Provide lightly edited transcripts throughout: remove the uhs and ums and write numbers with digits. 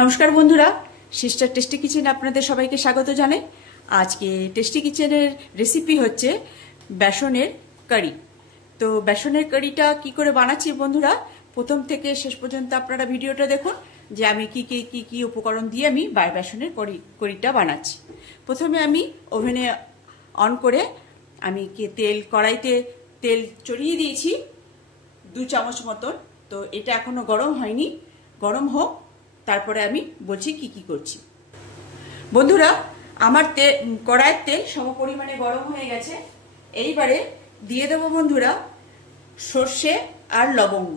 নমস্কার বন্ধুরা, sister tasty kitchen আপনাদের সবাইকে স্বাগত জানাই। আজকে টেস্টি কিচেনের রেসিপি হচ্ছে বেসনের কারি। তো বেসনের কারিটা কি করে বানাচ্ছি বন্ধুরা, প্রথম থেকে শেষ পর্যন্ত আপনারা ভিডিওটা দেখুন যে আমি কি উপকরণ দিয়ে আমি বেসনের কারিটা বানাচ্ছি। প্রথমে আমি ওভেনে অন করে আমি কড়াইতে তেল চড়িয়ে দিয়েছি 2 চামচ মতন। তো এটা এখনো গরম হয়নি, গরম হোক তারপরে আমি বলছি কি করছি। বন্ধুরা, আমার কড়াইয়ের তেল সম পরিমাণে গরম হয়ে গেছে। এইবারে দিয়ে দেবো বন্ধুরা সর্ষে আর লবঙ্গ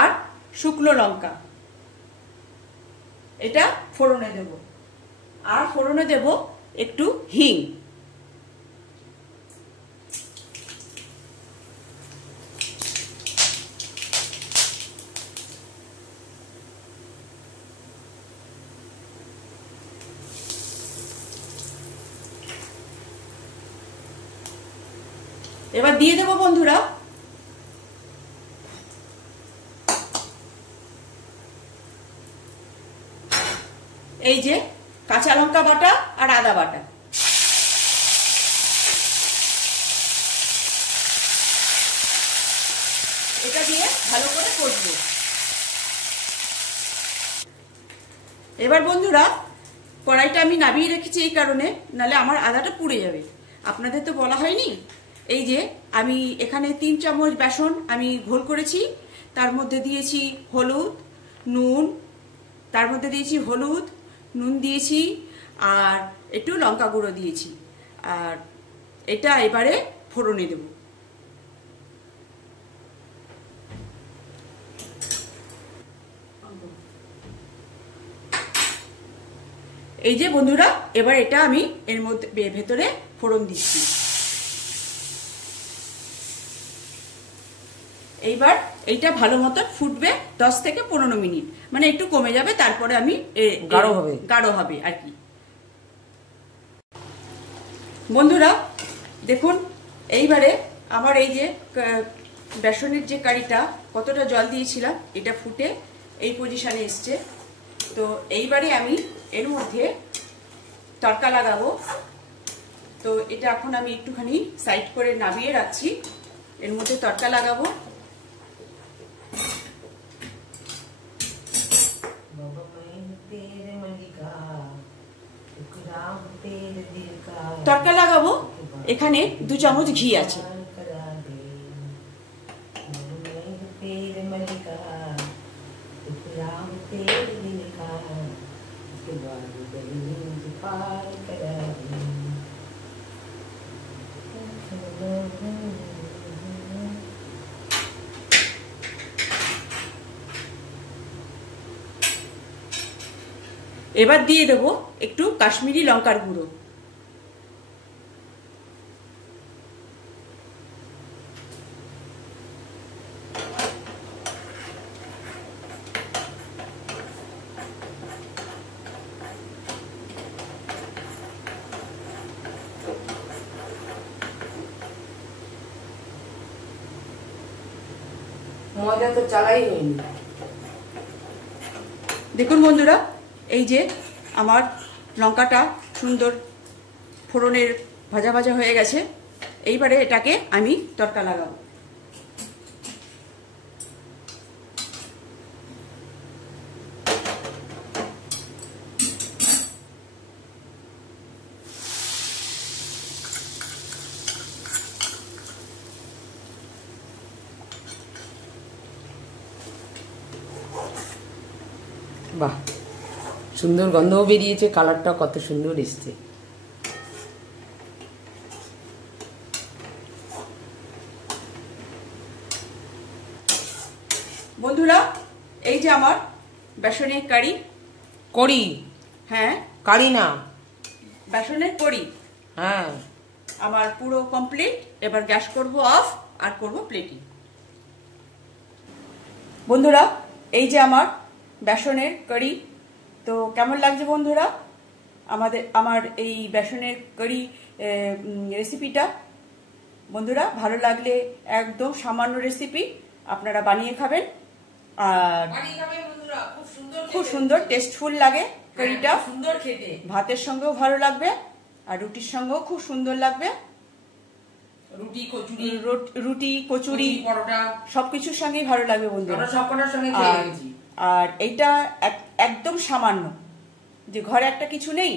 আর শুকনো লঙ্কা, এটা ফোড়নে দেব। আর ফোড়নে দেব একটু হিং। এবার দিয়ে দেবো বন্ধুরা এই যে কাঁচা লঙ্কা বাটা আর আদা বাটা। এটা দিয়ে ভালো করে কষবো। এবার বন্ধুরা কড়াইটা আমি নামিয়ে রেখেছি এই কারণে, নাহলে আমার আদাটা পুড়ে যাবে। আপনাদের তো বলা হয়নি। এই যে আমি এখানে 3 চামচ বেসন আমি ঘোল করেছি, তার মধ্যে দিয়েছি হলুদ নুন, তার মধ্যে দিয়েছি হলুদ নুন দিয়েছি আর একটু লঙ্কা গুঁড়ো দিয়েছি। আর এটা এবারে ফোড়নে দেব। এই যে বন্ধুরা, এবার এটা আমি এর মধ্যে ভেতরে ফোড়ন দিচ্ছি। এইবার এইটা ভালো মতো ফুটবে 10 থেকে 15 মিনিট, মানে একটু কমে যাবে, তারপরে আমি গাঢ় হবে আর কি। বন্ধুরা দেখুন, এইবারে আমার এই যে বেসনের যে কারিটা কতটা জল দিয়েছিলাম এটা ফুটে এই পজিশনে এসছে। তো এইবারে আমি এর মধ্যে তড়কা লাগাবো। তো এটা এখন আমি একটুখানি সাইড করে নামিয়ে রাখছি। এর মধ্যে তড়কা লাগাবো। তড়কা লাগাবো, এখানে 2 চামচ ঘি আছে। এবার দিয়ে দেবো একটু কাশ্মীরি লঙ্কার গুঁড়ো। ময়দা তো চালাই হয়নি। দেখুন বন্ধুরা, এই যে আমার লঙ্কাটা সুন্দর ফোড়নের ভাজা ভাজা হয়ে গেছে। এইবারে এটাকে আমি তড়কা লাগাবো। বাহ, সুন্দর গন্ধও বেরিয়েছে, কালারটা কত সুন্দর এসছে। বন্ধুরা এই যে আমার বেসনের কারি, হ্যাঁ কারি না, বেসনের কারি হ্যাঁ আমার পুরো কমপ্লিট। এবার গ্যাস করব অফ আর করব প্লেটিং। বন্ধুরা এই যে আমার বেসনের কারি, তো কেমন লাগছে বন্ধুরা আমার এই বেসনের কারি রেসিপিটা? বন্ধুরা ভালো লাগলে একদম সামান্য রেসিপি আপনারা বানিয়ে খাবেন। আর খুব সুন্দর টেস্টফুল লাগে কারিটা, সুন্দর খেতে, ভাতের সঙ্গেও ভালো লাগবে আর রুটির সঙ্গেও খুব সুন্দর লাগবে। রুটি কচুরি পরোটা সবকিছুর সঙ্গেই ভালো লাগবে বন্ধুরা। সবকটার সঙ্গে খেয়ে গেছি। আর এইটা একদম সামান্য, যে ঘরে একটা কিছু নেই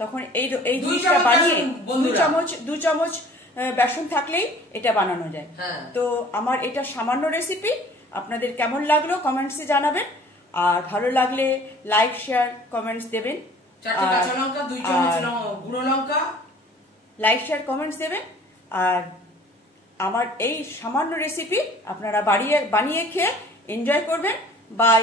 তখন এই জিনিসটা বানিয়ে দু চামচ বেসন থাকলেই এটা বানানো যায়। তো আমার এটা সামান্য রেসিপি, আপনাদের কেমন লাগলো কমেন্টসে জানাবেন, আর ভালো লাগলে লাইক শেয়ার কমেন্টস দেবেন, লাইক শেয়ার কমেন্টস দেবেন। আর আমার এই সামান্য রেসিপি আপনারা বানিয়ে খেয়ে এনজয় করবেন। বাই।